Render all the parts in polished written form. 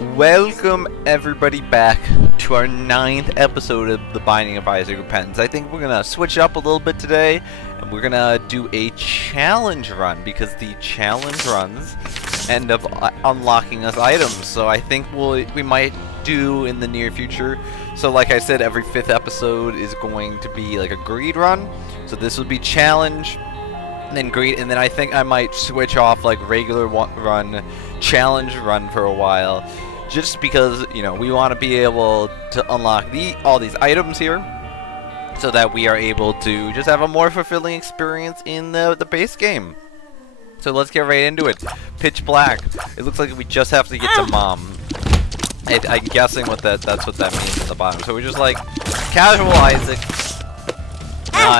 Welcome everybody back to our 9th episode of The Binding of Isaac Repentance. I think we're going to switch up a little bit today, and we're going to do a challenge run, because the challenge runs end up unlocking us items. So I think we might do in the near future. So like I said, every 5th episode is going to be like a greed run. So this will be challenge, and then greed, and then I think I might switch off like regular run, challenge run for a while. Just because, you know, we want to be able to unlock all these items here, so that we are able to just have a more fulfilling experience in the base game. So let's get right into it. Pitch black. It looks like we just have to get to mom. I'm guessing that's what that means at the bottom. So we're just like casual Isaac.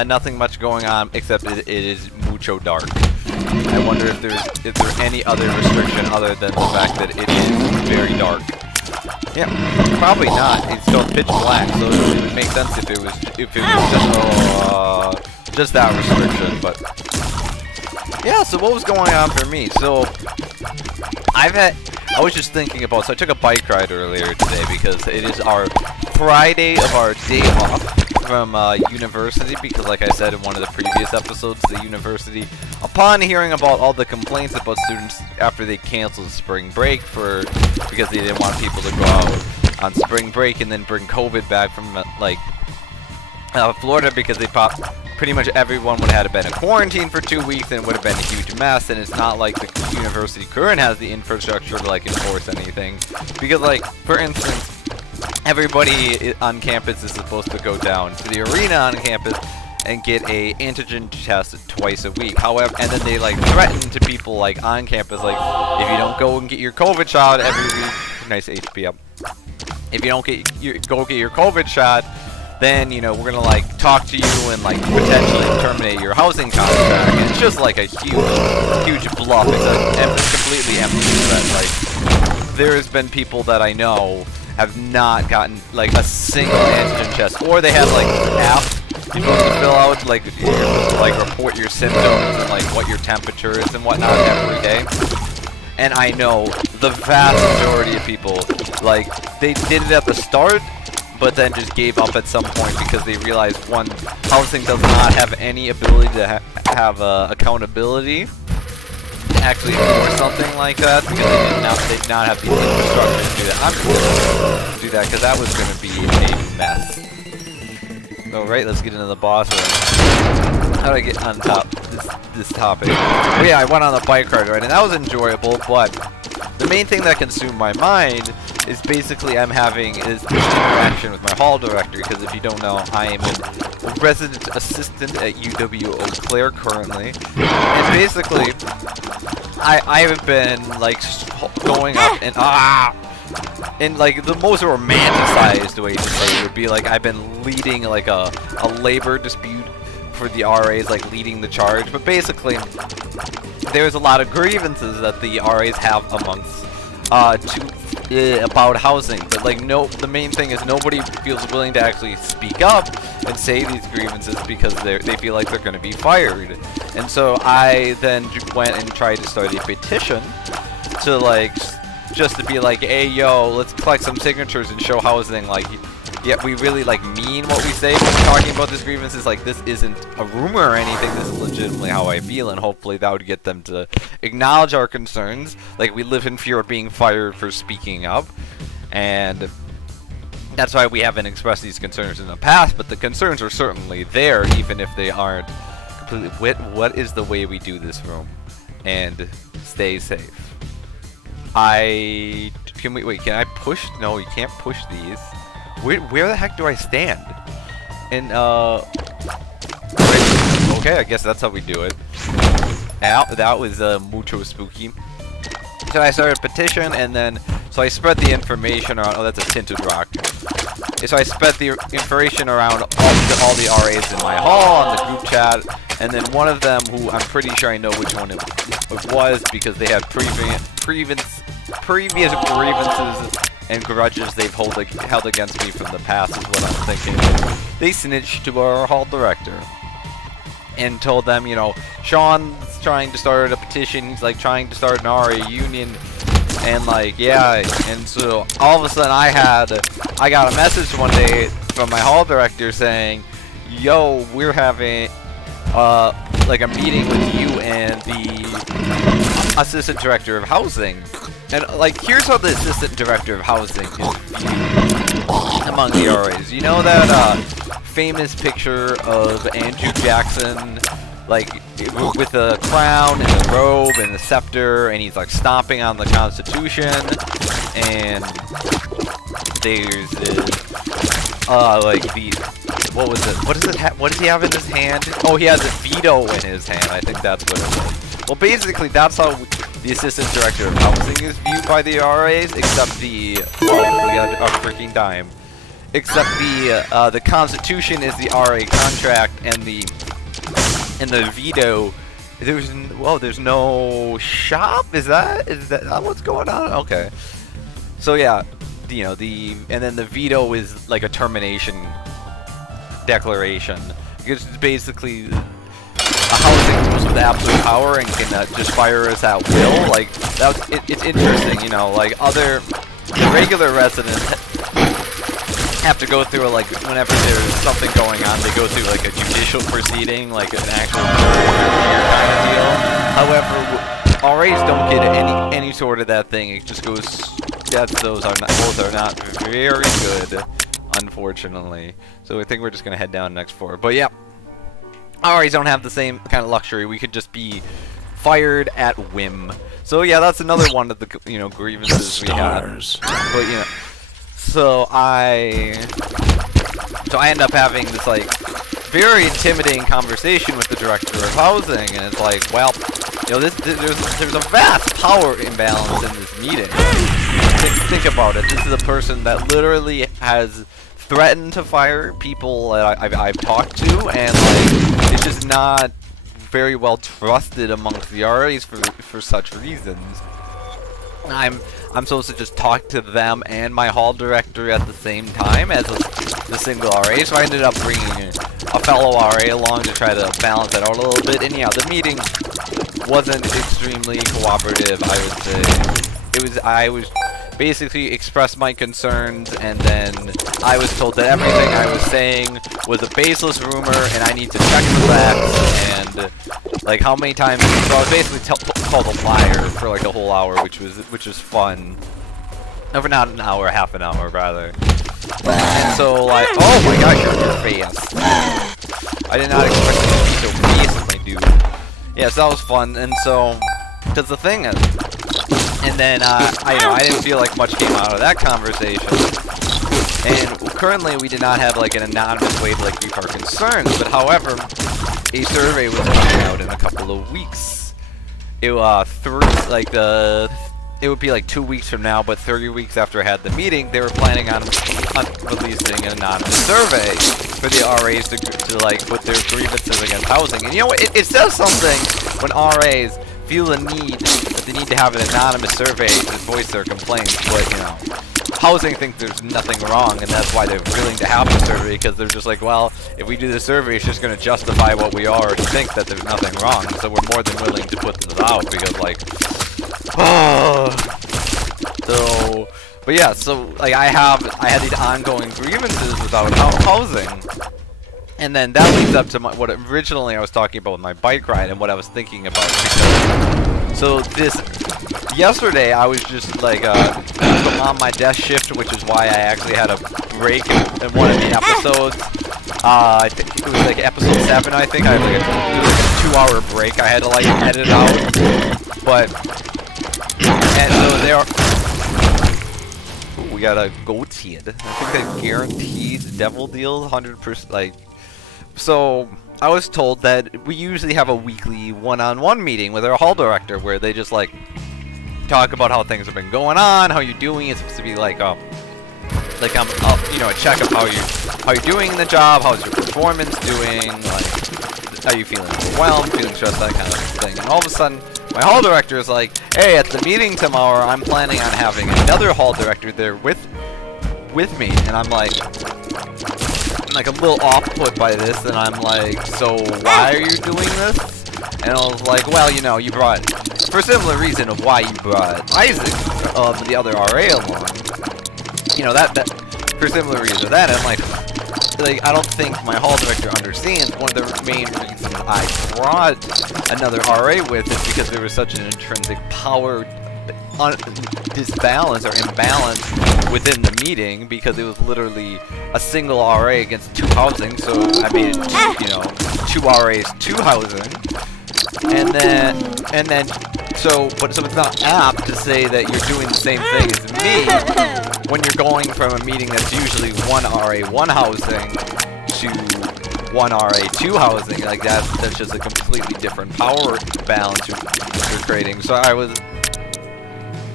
Nothing much going on except it is mucho dark. I wonder if there's any other restriction other than the fact that it is very dark. Yeah, probably not. It's still pitch black, so it would make sense if it was just that restriction. But yeah, so what was going on for me? So I was just thinking about. So I took a bike ride earlier today because it is our Friday of our day off from university, because like I said in one of the previous episodes, the university, upon hearing about all the complaints about students after they canceled spring break because they didn't want people to go out on spring break and then bring COVID back from Florida, because they pretty much everyone would have been in quarantine for 2 weeks, and it would have been a huge mess. And it's not like the university current has the infrastructure to like enforce anything, because like for instance, everybody on campus is supposed to go down to the arena on campus and get a antigen test twice a week. However, and then they like threaten to people like on campus, like if you don't go and get your COVID shot every week, nice HP up. If you don't go get your COVID shot, then you know we're gonna like talk to you and like potentially terminate your housing contract. And it's just like a huge bluff. It's completely empty. That like there has been people that I know have not gotten like a single antigen test, or they have like an app you're supposed to fill out, like you're supposed to like report your symptoms and like what your temperature is and whatnot every day. And I know the vast majority of people, like they did it at the start, but then just gave up at some point because they realized, one, housing does not have any ability to have accountability to actually enforce something like that, because they did not have the infrastructure to do that. I'm just gonna do that because that was gonna be a mess. Alright, let's get into the boss room. How do I get on top this topic? But yeah, I went on the bike ride, right, and that was enjoyable, but the main thing that consumed my mind is basically I'm having this interaction with my hall director, because if you don't know, I am a resident assistant at UW Eau Claire currently, and basically I have been like going up and like the most romanticized way to say it would be like I've been leading like a labor dispute for the RAs, like leading the charge. But basically there's a lot of grievances that the RAs have amongst about housing, but like the main thing is nobody feels willing to actually speak up and say these grievances because they feel like they're going to be fired. And so I then went and tried to start a petition to like just to be like, hey yo, let's collect some signatures and show housing like, yeah, we really like mean what we say when we're talking about this grievances. Like, this isn't a rumor or anything, this is legitimately how I feel, and hopefully that would get them to acknowledge our concerns. Like, we live in fear of being fired for speaking up, and that's why we haven't expressed these concerns in the past, but the concerns are certainly there, even if they aren't completely. What is the way we do this room? And stay safe. Can I push? No, you can't push these. Where the heck do I stand? And okay, I guess that's how we do it. That was mucho spooky. So I started a petition, and then so I spread the information around. Oh, that's a tinted rock. So I spread the information around all the RAs in my hall on the group chat, and then one of them, who I'm pretty sure I know which one it was, because they had previous grievances and grudges they've held against me from the past, is what I'm thinking. They snitched to our hall director and told them, you know, Sean's trying to start a petition, he's like trying to start an RA union, And like, yeah, and so all of a sudden I got a message one day from my hall director saying, yo, we're having like a meeting with you and the assistant director of housing. And like, here's how the assistant director of housing is viewed among the RAs. You know that famous picture of Andrew Jackson, like with the crown and the robe and the scepter, and he's like stomping on the Constitution, and there's this, like the, what was it? What does he have in his hand? Oh, he has a veto in his hand. I think that's what it was. Well, basically, that's how the assistant director of housing is viewed by the RAs, except the, well, we got a freaking dime. Except the Constitution is the RA contract, and the veto, there's no shop. Is that what's going on? Okay. So yeah, you know, and then the veto is like a termination declaration, because it's basically a housing rules with absolute power and can just fire us at will. Like it's interesting, you know, like the regular residents have to go through, like, whenever there's something going on, they go through like a judicial proceeding, like an actual kind of deal. However, RAs don't get any sort of that thing. It just goes. Both are not very good, unfortunately. So I think we're just gonna head down next floor. But yeah, RAs don't have the same kind of luxury. We could just be fired at whim. So yeah, that's another one of the grievances we have. But you know. So I end up having this like very intimidating conversation with the director of housing, and it's like, well, you know, there's a vast power imbalance in this meeting. Think about it. This is a person that literally has threatened to fire people that I've talked to, and like it's just not very well trusted amongst the RAs for such reasons. I'm supposed to just talk to them and my hall director at the same time as the single RA, so I ended up bringing a fellow RA along to try to balance that out a little bit. And yeah, the meeting wasn't extremely cooperative, I would say. I was basically expressed my concerns, and then I was told that everything I was saying was a baseless rumor, and I need to check the facts, and like how many times. So I was basically called a liar for like a whole hour, which was fun. Over not an hour, half an hour rather. And so like, oh my gosh, you're fast. I did not expect it to be so fast, my dude. Yeah, so that was fun, and so because the thing is. And then, I didn't feel like much came out of that conversation. And currently, we did not have like an anonymous way to like brief our concerns. But however, a survey was coming out in a couple of weeks. It it would be like 2 weeks from now, but 30 weeks after I had the meeting, they were planning on releasing an anonymous survey for the RAs to like put their grievances against housing. And you know what? It says something when RAs feel the need that they need to have an anonymous survey to voice their complaints, but you know, housing thinks there's nothing wrong, and that's why they're willing to have the survey, because they're just like, well, if we do the survey, it's just going to justify what we already think, that there's nothing wrong, so we're more than willing to put this out, because like, so, but yeah, so like I had these ongoing grievances without housing. And then that leads up to what originally I was talking about with my bike ride and what I was thinking about. Because, so yesterday I was just like on my desk shift, which is why I actually had a break in one of the episodes. I think it was like episode 7. I think I had like a 2-hour break. I had to like edit out, and so there are. Ooh, we got a goat head. I think that guarantees devil deals 100%. Like. So, I was told that we usually have a weekly one-on-one meeting with our hall director where they just, like, talk about how things have been going on, how you're doing. It's supposed to be, like, you know, a check of how you're doing in the job, how's your performance doing, like, are you feeling overwhelmed, feeling stressed, that kind of thing. And all of a sudden, my hall director is like, hey, at the meeting tomorrow, I'm planning on having another hall director there with me. And I'm like a little off-put by this, and I'm like, so why are you doing this? And I was like, well, you know, you brought, for a similar reason of why you brought Isaac of the other RA along. You know, that for similar reasons. That and like I don't think my hall director understands one of the main reasons I brought another RA with is because there was such an intrinsic power disbalance or imbalance within the meeting, because it was literally a single RA against 2 housing, so I made it, you know, 2 RAs, 2 housing, and then so it's not apt to say that you're doing the same thing as me when you're going from a meeting that's usually 1 RA, 1 housing to 1 RA, 2 housing. Like that's just a completely different power balance you're creating. So I was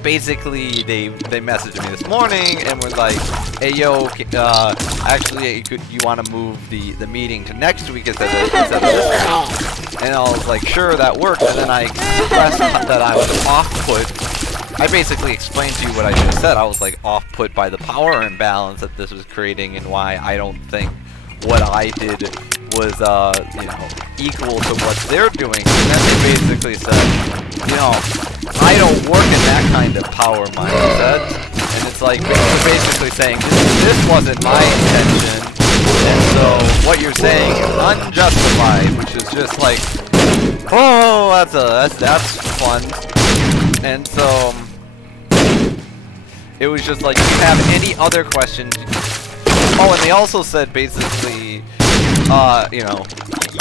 basically, they messaged me this morning and were like, hey yo, actually you want to move the meeting to next week instead of this week? And I was like, sure, that works. And then I expressed that I was off-put. I basically explained to you what I just said. I was like off-put by the power imbalance that this was creating, and why I don't think what I did was you know, equal to what they're doing. And then they basically said, you know, I don't work in that kind of power mindset, and it's like you're basically saying this wasn't my intention, and so what you're saying is unjustified, which is just like, oh, that's fun. And so it was just like, do you have any other questions? Oh, and they also said basically, you know,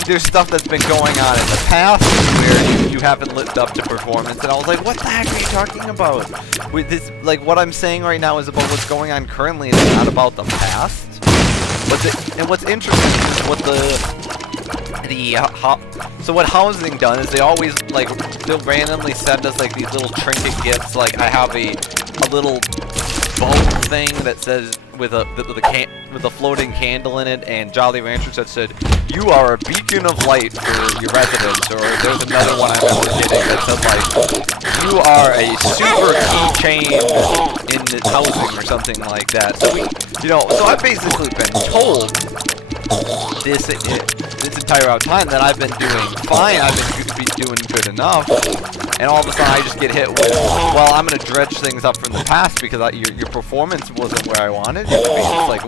there's stuff that's been going on in the past where you haven't lived up to performance, and I was like, what the heck are you talking about? With this, like, what I'm saying right now is about what's going on currently, and it's not about the past. And what's interesting is what so what housing does is they always, like, they'll randomly send us like these little trinket gifts. Like I have a little boat thing that says with a floating candle in it, and Jolly Ranchers that said, you are a beacon of light for your residents. Or there's another one I remember getting that said like, you are a super keychain in the housing or something like that. So you know, so I've basically been told this entire time that I've been doing fine, I've been doing good enough, and all of a sudden I just get hit with, well, I'm gonna dredge things up from the past because your performance wasn't where I wanted it to be. It's like,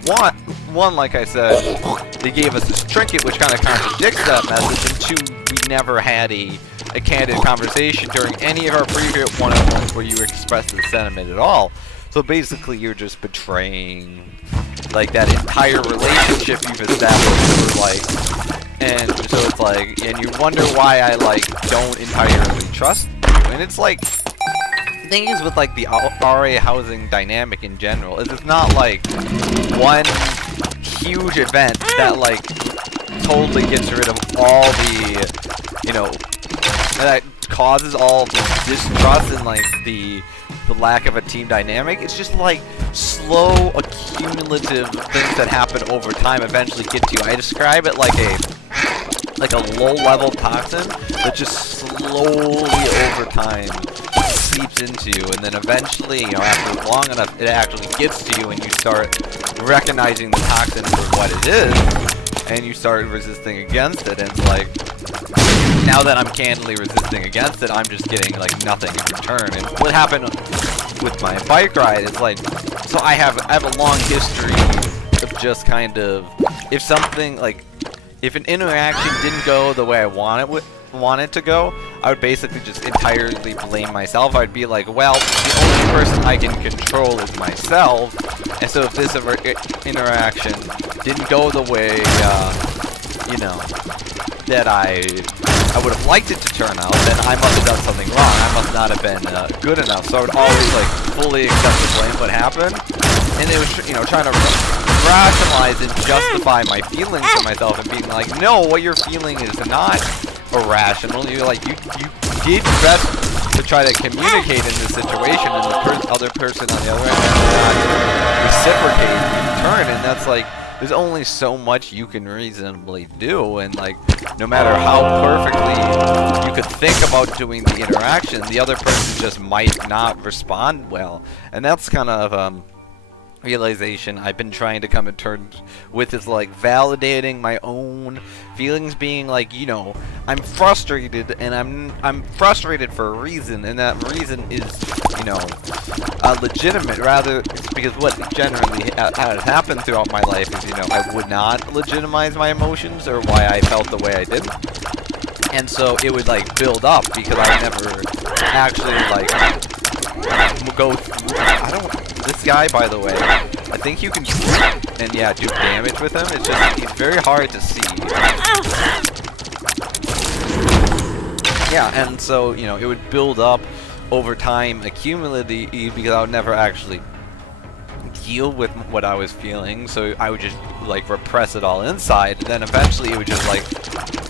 one, like I said, they gave us this trinket which kind of contradicts that message, and 2, we never had a candid conversation during any of our previous one-on-ones where you expressed the sentiment at all. So basically you're just betraying like that entire relationship you've established, like, and so it's like, and you wonder why I like don't entirely trust you. And it's like, the thing is with like the RA housing dynamic in general is it's not like one huge event that like totally gets rid of all the, you know, that causes all the distrust and like the lack of a team dynamic. It's just like slow accumulative things that happen over time eventually get to you. I describe it like a low-level toxin that just slowly over time seeps into you, and then eventually, you know, after long enough, it actually gets to you, and you start recognizing the toxin for what it is, and you start resisting against it. And it's like, now that I'm candidly resisting against it, I'm just getting like nothing in return. And what happened with my bike ride is like, so I have a long history of just kind of, if something like, if an interaction didn't go the way I want it to go, I would basically just entirely blame myself. I'd be like, well, the only person I can control is myself, and so if this interaction didn't go the way, you know, that I would have liked it to turn out, then I must have done something wrong. I must not have been good enough. So I would always like fully accept the blame what happened, and it was, you know, trying to rationalize and justify my feelings to myself and being like, no, what you're feeling is not irrational. You're like, you did your best to try to communicate in this situation, and the other person on the other end did not reciprocate in return, and that's like, there's only so much you can reasonably do, and like, no matter how perfectly you could think about doing the interaction, the other person just might not respond well. And that's kind of realization I've been trying to come to terms with, is like validating my own feelings, being like, you know, I'm frustrated, and I'm frustrated for a reason, and that reason is you know, legitimate, rather, because what generally has happened throughout my life is, you know, I would not legitimize my emotions or why I felt the way I did. And so it would, like, build up because I never actually, like, go through, this guy, by the way, I think you can, and yeah, do damage with him. It's just, he's very hard to see. Yeah, and so, you know, it would build up over time, accumulatively, because I would never actually deal with what I was feeling, so I would just, like, repress it all inside, and then eventually it would just, like,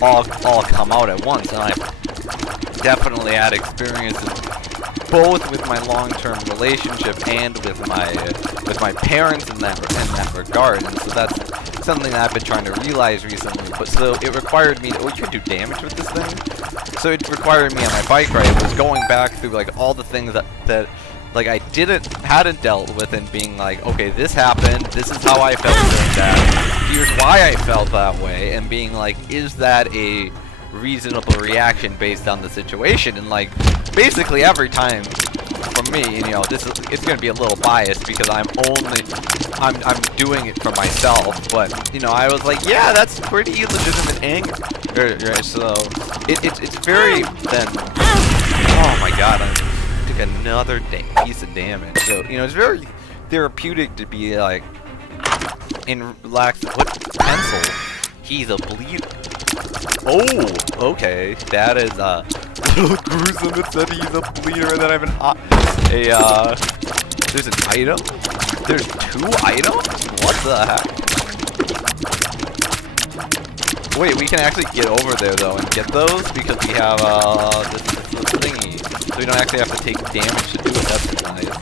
all come out at once. And I definitely had experiences both with my long-term relationship and with my parents in that regard, and so that's something that I've been trying to realize recently. But so it required me, you can do damage with this thing. So it required me on my bike ride was going back through, like, all the things that like I hadn't dealt with, and being like, okay, this happened, this is how I felt during that, here's why I felt that way, and being like, is that a reasonable reaction based on the situation? And, like, basically every time for me, and, you know, it's gonna be a little biased because I'm doing it for myself, but, you know, I was like, yeah, that's pretty legitimate anger. So it's very then, oh my god, I took another piece of damage. So, you know, it's very therapeutic to be, like, in relaxed. What pencil? He's a bleeder. Oh, okay. That is a little gruesome. It said he's a bleeder, and then I have there's an item? There's 2 items? What the heck? Wait, we can actually get over there, though, and get those, because we have, this thingy. So we don't actually have to take damage to do it. That's nice.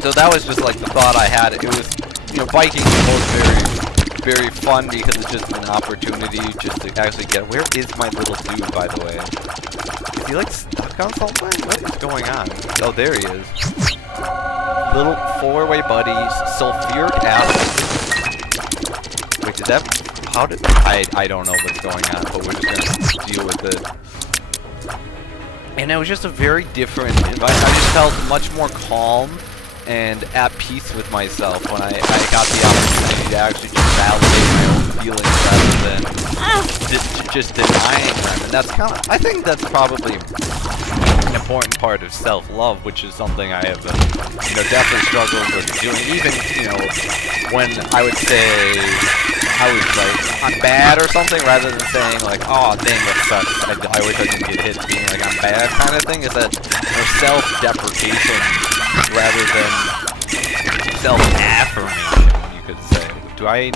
So that was just, like, the thought I had. It was, you know, biking is both very fun because it's just an opportunity just to actually get. Where is my little dude, by the way? Is he, like, stuck on something? What is going on? Oh, there he is. Little 4-way buddies, sulfuric acid. Wait, did that? How did I don't know what's going on, but we're just gonna deal with it. And it was just a very different environment. I just felt much more calm and at peace with myself when I got the opportunity to actually just validate my own feelings rather than just denying them. And that's kind of, I think that's probably an important part of self-love, which is something I have, you know, definitely struggled with doing. Even, you know, when I would say I was like, I'm bad or something, rather than saying like, oh dang, that sucks, I wish I didn't get hit, being like, I'm bad kind of thing, is that, you know, self-deprecation rather than self-affirmation, you could say. I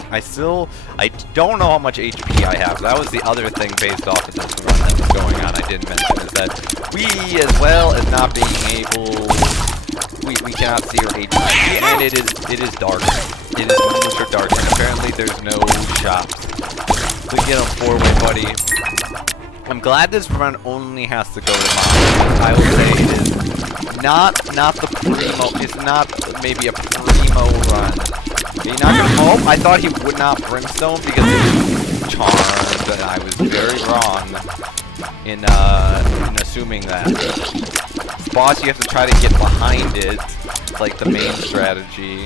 don't know how much HP I have. That was the other thing based off of this run that was going on I didn't mention, is that we, as well as not being able, we cannot see our HP, and it is dark. It is ultra dark, and apparently there's no shops. So get a 4-way buddy. I'm glad this run only has to go to mine. I will say it is not the primo. It's not maybe a primo run. You're not gonna. Oh, I thought he would not brimstone because it was charmed, and I was very wrong in assuming that. Boss, you have to try to get behind it, like the main strategy.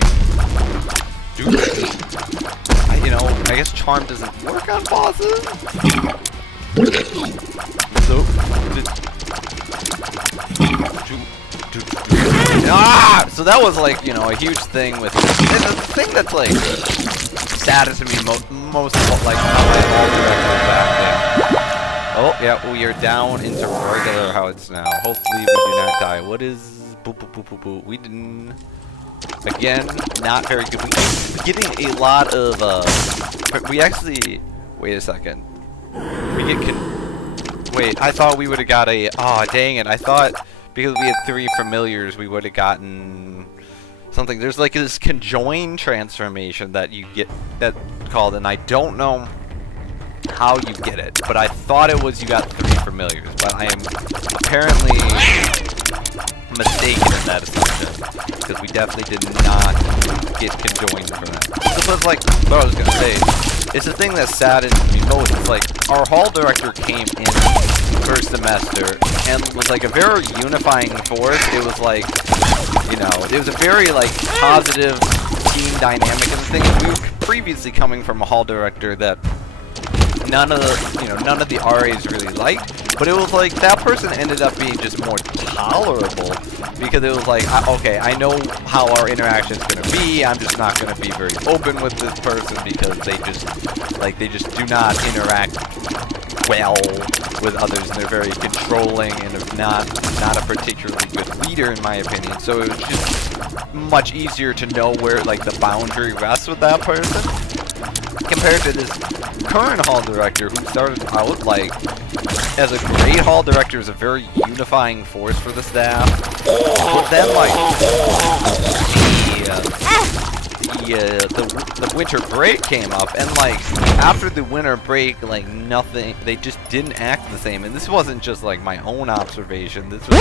Dude, you know, I guess charm doesn't work on bosses. So, so that was like, you know, a huge thing with. And the thing that's like saddest to me most like all the back thing. Oh yeah, we are down into regular how it's now. Hopefully we do not die. What is boop boop boop boop boop? We didn't. Again, not very good. We keep getting a lot of, we actually, wait a second. We get, wait, I thought we would have got a, aw, dang it. I thought because we had 3 familiars, we would have gotten something. There's like this conjoined transformation that you get, that called, and I don't know how you get it, but I thought it was you got 3 familiars, but I am apparently mistaken in that assumption. because we definitely did not get conjoined from that. This was like what I was gonna say. It's the thing that saddens me most. It's like our hall director came in first semester and was like a very unifying force. It was like, you know, it was a very like positive team dynamic and thing. We were previously coming from a hall director that none of the RAs really liked, but it was like that person ended up being just more tolerable because it was like, okay, I know how our interaction is gonna be. I'm just not gonna be very open with this person because they just do not interact well with others, and they're very controlling and not a particularly good leader in my opinion. So it was just much easier to know where like the boundary rests with that person compared to this current hall director who started out like as a great hall director, is a very unifying force for the staff, but then like the winter break came up, and like after the winter break, like nothing, they just didn't act the same. And this wasn't just like my own observation, this was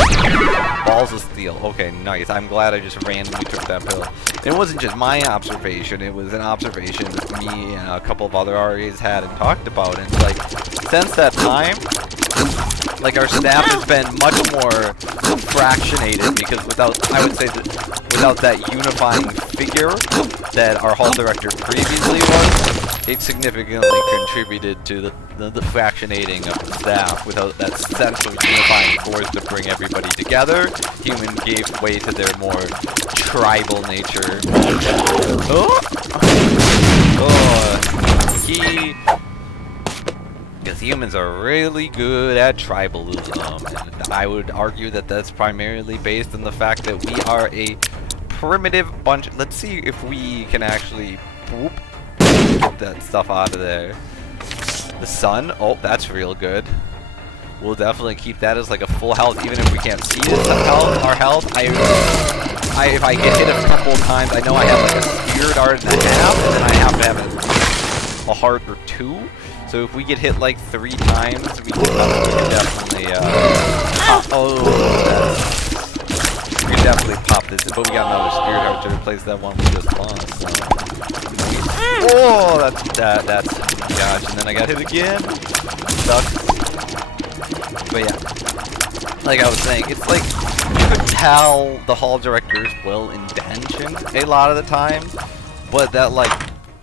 balls of steel. Okay, nice, I'm glad I just randomly took that pill. It wasn't just my observation, it was an observation that me and a couple of other RAs had and talked about. And like since that time, like our staff has been much more fractionated, because without that unifying figure that our hall director previously was, it significantly contributed to the fractionating of the staff. Without that central unifying force to bring everybody together, humans gave way to their more tribal nature. Because humans are really good at tribalism, and I would argue that that's primarily based on the fact that we are a primitive bunch. Let's see if we can actually get that stuff out of there. The sun, oh, that's real good. We'll definitely keep that as like a full health, even if we can't see it. Our health, if I get hit a couple of times, I know I have like a spirit art and a half, and then I have to have a heart or two. So if we get hit like 3 times, we can definitely, we can definitely pop this. But we got another spirit heart to replace that one we just lost. So. Oh, that's gosh, and then I got hit again. Sucks. But yeah, like I was saying, it's like you could tell the hall director is well-intentioned a lot of the time, but that like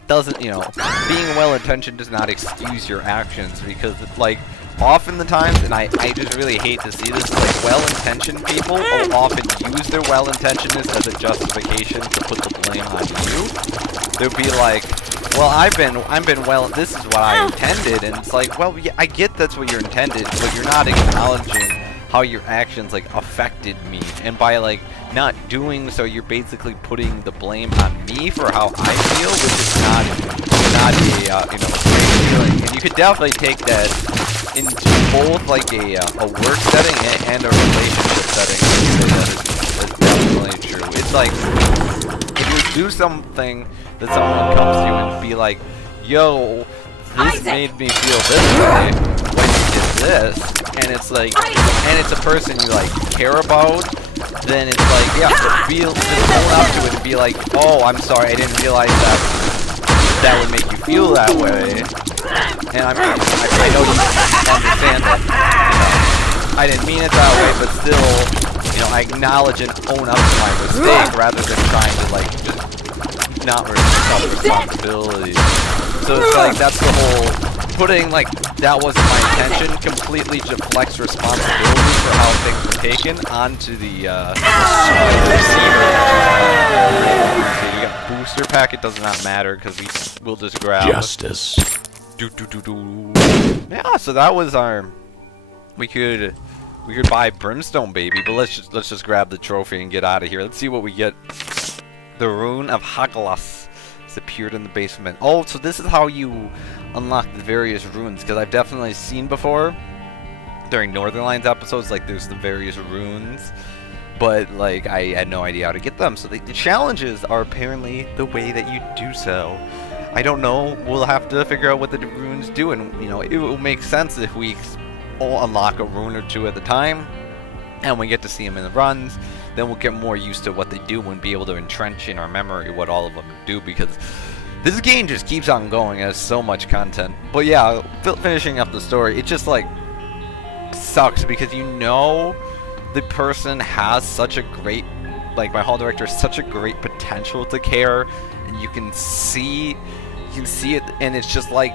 doesn't, you know, being well-intentioned does not excuse your actions, because like often the times, and I just really hate to see this, like well-intentioned people will often use their well-intentionedness as a justification to put the blame on you. They'll be like, well, I've been well, this is what I intended, and it's like, well, yeah, I get that's what you intended, but you're not acknowledging how your actions like affected me, and by like not doing so, you're basically putting the blame on me for how I feel, which is not a you know, great feeling. And you could definitely take that into both like a work setting and a relationship setting. That's definitely true. It's like if you do something that someone comes to you and be like, yo, this made me feel this way when you did this, and it's like, and it's a person you like care about, then it's like, yeah, just own up to it and be like, oh, I'm sorry, I didn't realize that would make you feel that way. And I know you understand that, you know, I didn't mean it that way, but still, you know, I acknowledge and own up to my mistake rather than trying to like just not accept responsibility. So it's like, that's the whole putting like that wasn't my intention completely deflects responsibility for how things were taken onto the receiver. So you got booster pack, it does not matter because we'll just grab justice. Yeah, so that was our, we could buy Brimstone baby, but let's just grab the trophy and get out of here. Let's see what we get. The Rune of Haglas is appeared in the basement. Oh, so this is how you unlock the various runes, because I've definitely seen before during Northern Lines episodes, like there's the various runes, but like I had no idea how to get them. So the challenges are apparently the way that you do so. I don't know, we'll have to figure out what the runes do, and you know, it will make sense if we all unlock a rune or two at the time and we get to see them in the runs. then we'll get more used to what they do and be able to entrench in our memory what all of them do, because this game just keeps on going. It has so much content. But yeah, finishing up the story, it just like sucks because you know the person has such a great, like my hall director has such a great potential to care, and you can see it, and it's just like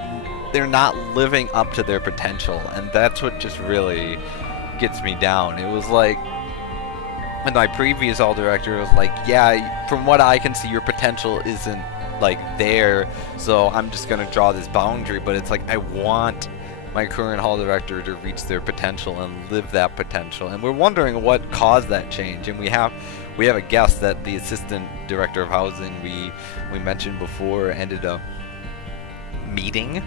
they're not living up to their potential, and that's what just really gets me down. It was like, and my previous hall director was like, yeah, from what I can see, your potential isn't like there, so I'm just gonna draw this boundary. But it's like I want my current hall director to reach their potential and live that potential, and we're wondering what caused that change. And we have a guest that the assistant director of housing we mentioned before ended up meeting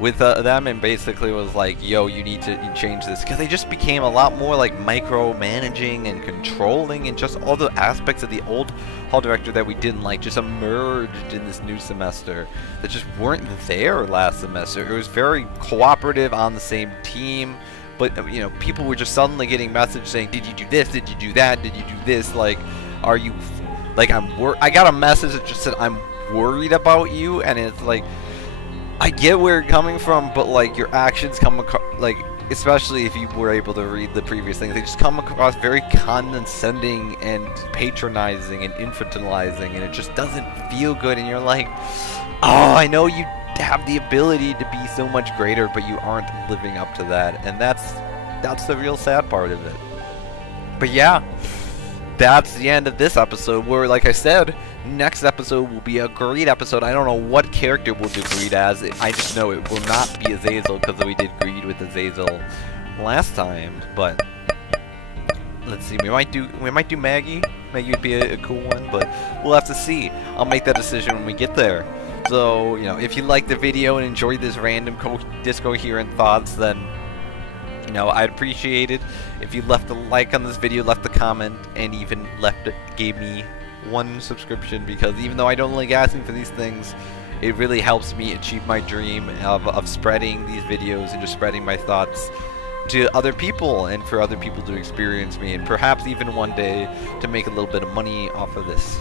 with them, and basically was like, yo, you need to change this, because they just became a lot more like micromanaging and controlling, and just all the aspects of the old hall director that we didn't like just emerged in this new semester that just weren't there last semester. It was very cooperative on the same team, but you know, people were just suddenly getting messages saying, did you do this, did you do that, did you do this, like, are you, like, I got a message that just said, I'm worried about you, and it's like, I get where you're coming from, but like your actions come across, like, especially if you were able to read the previous things, they just come across very condescending and patronizing and infantilizing, and it just doesn't feel good. And you're like, oh, I know you have the ability to be so much greater, but you aren't living up to that, and that's the real sad part of it. But yeah, that's the end of this episode, where, like I said, next episode will be a Greed episode. I don't know what character we'll do Greed as. I just know it will not be Azazel, because we did Greed with Azazel last time. But let's see, we might do Maggie. Maggie would be a cool one, but we'll have to see. I'll make that decision when we get there. So, you know, if you liked the video and enjoyed this random discoherent thoughts, then, you know, I'd appreciate it if you left a like on this video, left a comment, and even gave me one subscription, because even though I don't like asking for these things, it really helps me achieve my dream of spreading these videos and just spreading my thoughts to other people, and for other people to experience me, and perhaps even one day to make a little bit of money off of this.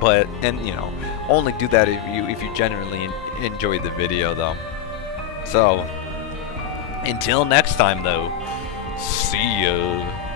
But, and you know, only do that if you genuinely enjoyed the video, though. So until next time, though, see ya.